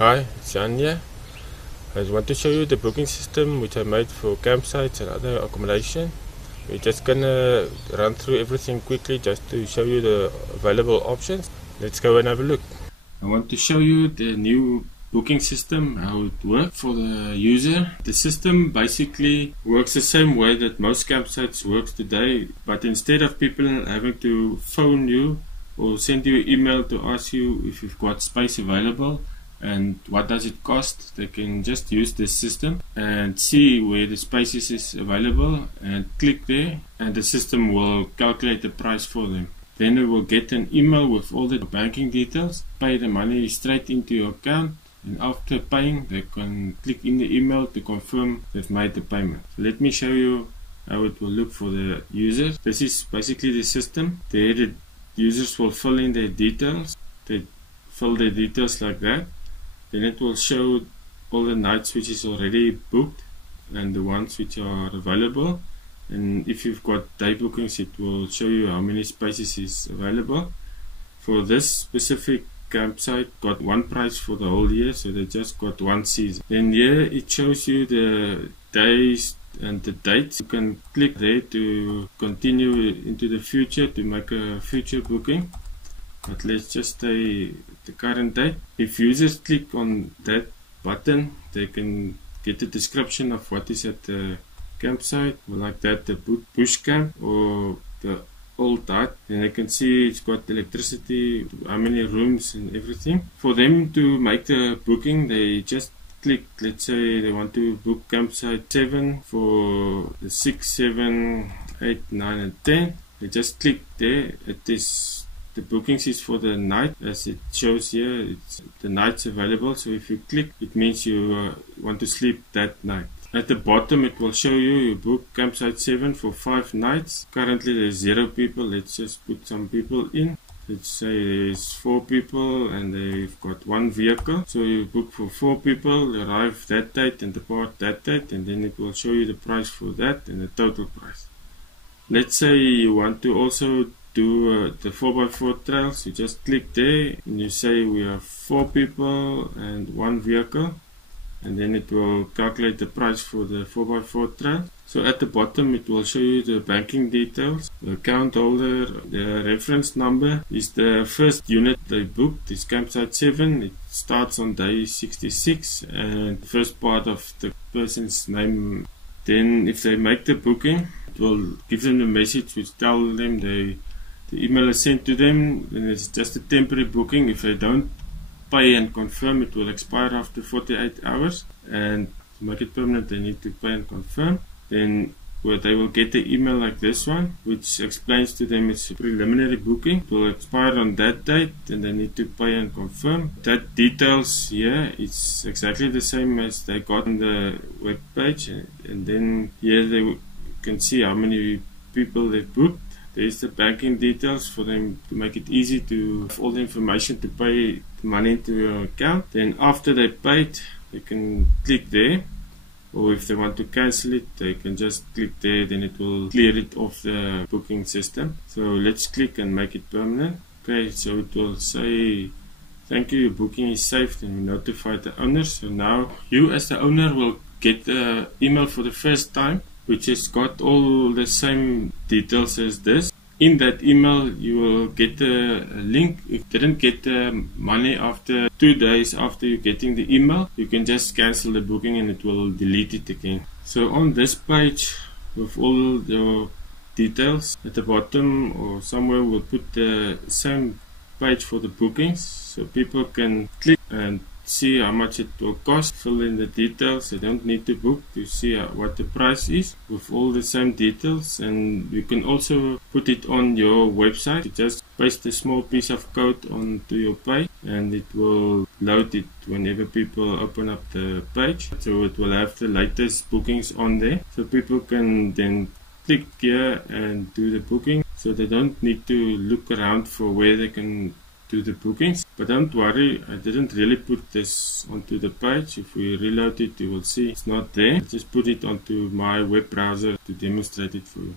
Hi, it's Jan here. I want to show you the booking system which I made for campsites and other accommodation. We're just gonna run through everything quickly just to show you the available options. Let's go and have a look. I want to show you the new booking system, how it works for the user. The system basically works the same way that most campsites works today, but instead of people having to phone you or send you an email to ask you if you've got space available and what does it cost, they can just use this system and see where the spaces is available and click there, and the system will calculate the price for them. Then they will get an email with all the banking details, pay the money straight into your account, and after paying they can click in the email to confirm they've made the payment. So let me show you how it will look for the users. This is basically the system. There the users will fill in their details. They fill their details like that. Then it will show all the nights which is already booked and the ones which are available. And if you've got day bookings, it will show you how many spaces is available. For this specific campsite, got one price for the whole year, so they just got one season. Then here it shows you the days and the dates. You can click there to continue into the future to make a future booking. But let's just stay the current date. If users click on that button, they can get a description of what is at the campsite, or like that the bush camp or the old hut. Then they can see it's got electricity, how many rooms and everything. For them to make the booking, they just click, let's say they want to book campsite 7 for the 6, 7, 8, 9 and 10. They just click there. The bookings is for the night, as it shows here. It's the nights available, so if you click, it means you want to sleep that night. At the bottom it will show you book campsite 7 for 5 nights. Currently there's 0 people. Let's just put some people in. Let's say there's 4 people and they've got 1 vehicle, so you book for 4 people, arrive that date and depart that date, and then it will show you the price for that and the total price. Let's say you want to also do the 4x4 trails. You just click there and you say we have 4 people and 1 vehicle, and then it will calculate the price for the 4x4 trail. So at the bottom it will show you the banking details, the account holder, the reference number is the first unit they booked, is campsite 7. It starts on day 66 and the first part of the person's name. Then if they make the booking, it will give them the message which tell them the email is sent to them, and it's just a temporary booking. If they don't pay and confirm, it will expire after 48 hours, and to make it permanent they need to pay and confirm. Then they will get the email like this one, which explains to them it's a preliminary booking. It will expire on that date and they need to pay and confirm. That details here, it's exactly the same as they got on the web page, and then here they can see how many people they've booked. There's the banking details for them to make it easy to have all the information to pay the money into your account. Then after they paid, they can click there, or if they want to cancel it, they can just click there, then it will clear it off the booking system. So let's click and make it permanent. Okay, so it will say thank you, your booking is saved, and we notify the owner. So now you as the owner will get the email for the first time, which has got all the same details as this. In that email you will get a link. If you didn't get the money after 2 days after you getting the email, you can just cancel the booking and it will delete it again. So on this page with all the details, at the bottom or somewhere we'll put the same page for the bookings, so people can click and see how much it will cost, fill in the details. They don't need to book to see what the price is, with all the same details. And you can also put it on your website. You just paste a small piece of code onto your page and it will load it whenever people open up the page, so it will have the latest bookings on there, so people can then click here and do the booking, so they don't need to look around for where they can do the bookings. But don't worry, I didn't really put this onto the page. If we reload it, you will see it's not there. I just put it onto my web browser to demonstrate it for you.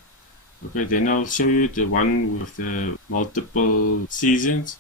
Okay, then I'll show you the one with the multiple seasons.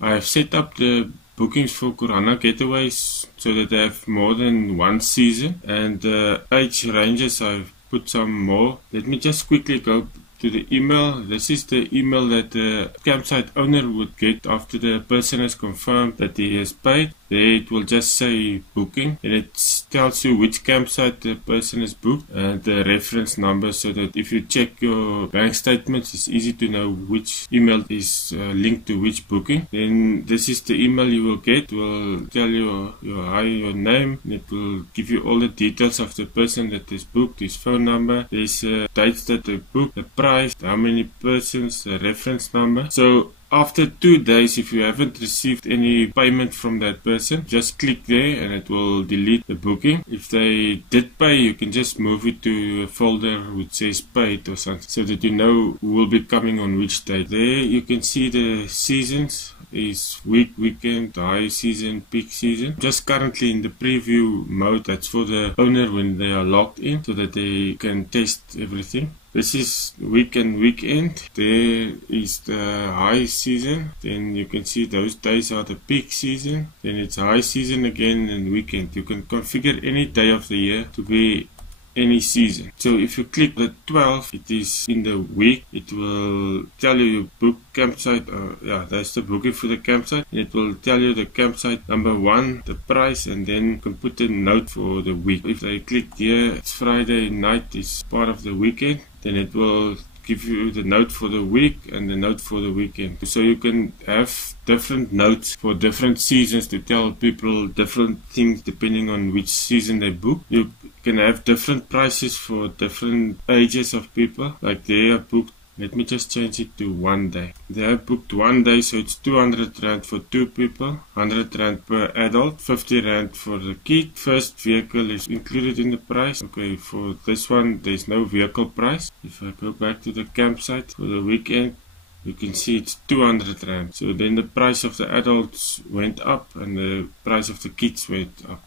I've set up the bookings for Kurana Getaways so that they have more than one season, and age ranges I've put some more. Let me just quickly go to the email. This is the email that the campsite owner would get after the person has confirmed that he has paid. There it will just say booking, and it tells you which campsite the person has booked and the reference number, so that if you check your bank statements, it's easy to know which email is linked to which booking. Then this is the email you will get. It will tell you your name, and it will give you all the details of the person that is booked, his phone number, there's dates that they booked, the price, how many persons, the reference number. So after 2 days, if you haven't received any payment from that person, just click there and it will delete the booking. If they did pay, you can just move it to a folder which says paid or something, so that you know who will be coming on which date. There you can see the seasons is week, weekend, high season, peak season. Just currently in the preview mode. That's for the owner when they are logged in, so that they can test everything. This is week and weekend. There is the high season. Then you can see those days are the peak season. Then it's high season again and weekend. You can configure any day of the year to be any season. So if you click the 12, it is in the week. It will tell you book campsite. That's the booking for the campsite. It will tell you the campsite number 1, the price, and then you can put a note for the week. If they click here, it's Friday night is part of the weekend, then it will give you the note for the week and the note for the weekend. So you can have different notes for different seasons to tell people different things depending on which season they book. You can have different prices for different ages of people. Like they are booked, let me just change it to 1 day. They have booked 1 day, so it's 200 Rand for 2 people, 100 Rand per adult, 50 Rand for the kid. First vehicle is included in the price. Okay, for this one, there's no vehicle price. If I go back to the campsite for the weekend, you can see it's 200 Rand. So then the price of the adults went up and the price of the kids went up.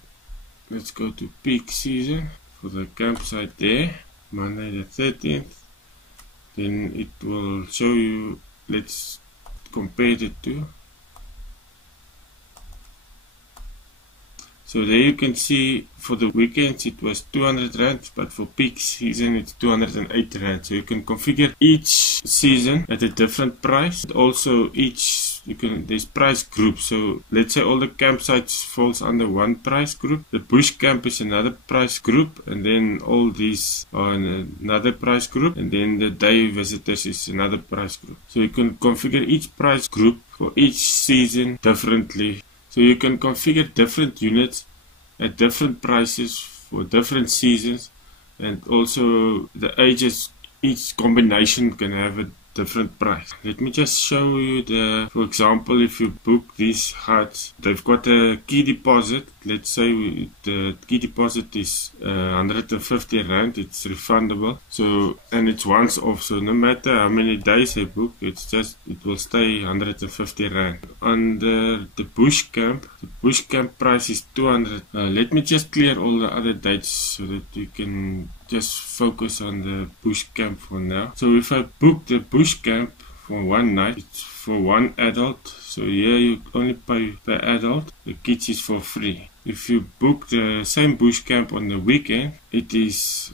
Let's go to peak season for the campsite there, Monday the 13th. Then it will show you, let's compare the two. So there you can see for the weekends it was 200 Rand, but for peak season it's 208 Rand. So you can configure each season at a different price. Also there's price groups. So let's say all the campsites falls under one price group. The bush camp is another price group, and then all these are in another price group, and then the day visitors is another price group. So you can configure each price group for each season differently. So you can configure different units at different prices for different seasons, and also the ages. Each combination can have a different price. Let me just show you for example, if you book these huts, they've got a key deposit. Let's say the key deposit is 150 Rand. It's refundable. So, and it's once off. So no matter how many days they book, it will stay 150 Rand. Under the bush camp price is 200. Let me just clear all the other dates so that you can just focus on the bush camp for now. So if I book the bush camp for 1 night, it's for 1 adult. So here you only pay per adult. The kids is for free. If you book the same bush camp on the weekend, there's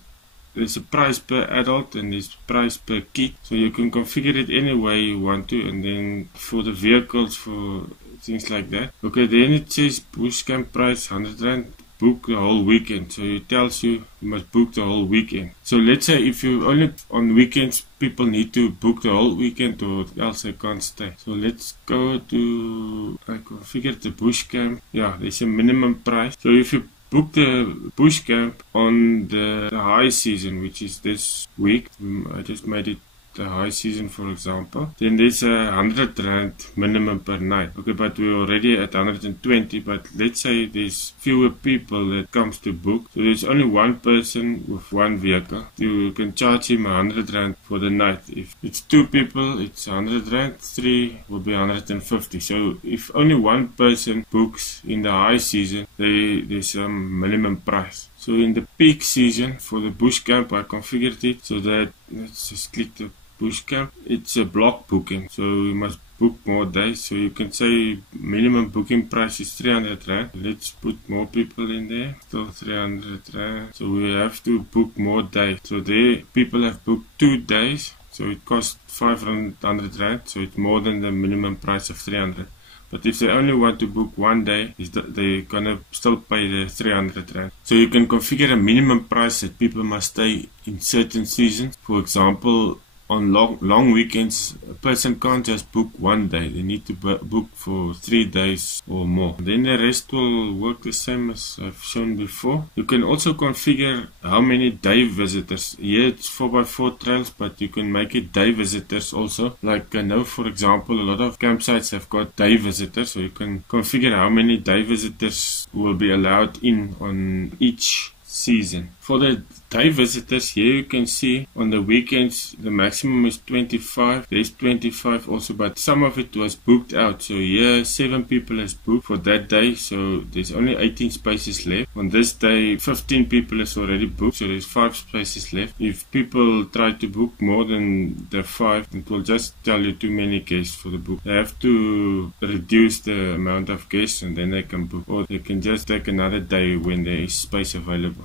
a price per adult and there's price per kid. So you can configure it any way you want to, and then for the vehicles, for things like that. Okay, then it says bush camp price 100 Rand. Book the whole weekend. So it tells you must book the whole weekend. So let's say if you only on weekends, people need to book the whole weekend or else they can't stay. So let's go to, I configure the bush camp. Yeah, there's a minimum price. So if you book the bush camp on the high season, which is this week, I just made it the high season for example, then there's 100 Rand minimum per night. Okay, but we're already at 120, but let's say there's fewer people that comes to book, so there's only one person with one vehicle. You can charge him 100 Rand for the night. If it's 2 people, it's 100 Rand, 3 will be 150. So if only one person books in the high season, there's a minimum price. So in the peak season for the bush camp, I configured it so that, let's just click the bush camp. It's a block booking, so you must book more days. So you can say minimum booking price is 300 Rand. Let's put more people in there. Still 300 Rand. So we have to book more days. So there people have booked 2 days. So it costs 500 Rand. So it's more than the minimum price of 300. But if they only want to book 1 day, they're gonna still pay the 300 Rand. So you can configure a minimum price that people must stay in certain seasons. For example, on long weekends, a person can't just book 1 day. They need to book for 3 days or more. Then the rest will work the same as I've shown before. You can also configure how many day visitors. Here it's 4x4 trails, but you can make it day visitors also. Like I know, for example, a lot of campsites have got day visitors, so you can configure how many day visitors will be allowed in on each season. For the day visitors, here you can see on the weekends the maximum is 25. There's 25 also, but some of it was booked out. So here 7 people has booked for that day, so there's only 18 spaces left. On this day 15 people has already booked, so there's 5 spaces left. If people try to book more than the 5, it will just tell you too many guests for the book. They have to reduce the amount of guests and then they can book, or they can just take another day when there is space available.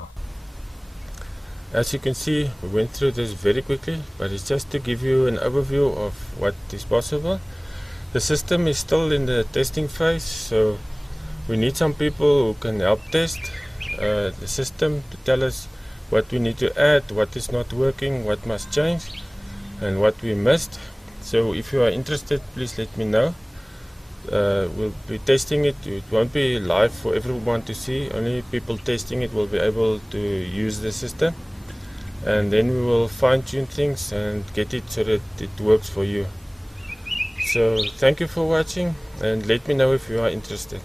As you can see, we went through this very quickly, but it's just to give you an overview of what is possible. The system is still in the testing phase, so we need some people who can help test the system to tell us what we need to add, what is not working, what must change, and what we missed. So if you are interested, please let me know. We'll be testing it. It won't be live for everyone to see. Only people testing it will be able to use the system. And then we will fine-tune things and get it so that it works for you. So thank you for watching, and let me know if you are interested.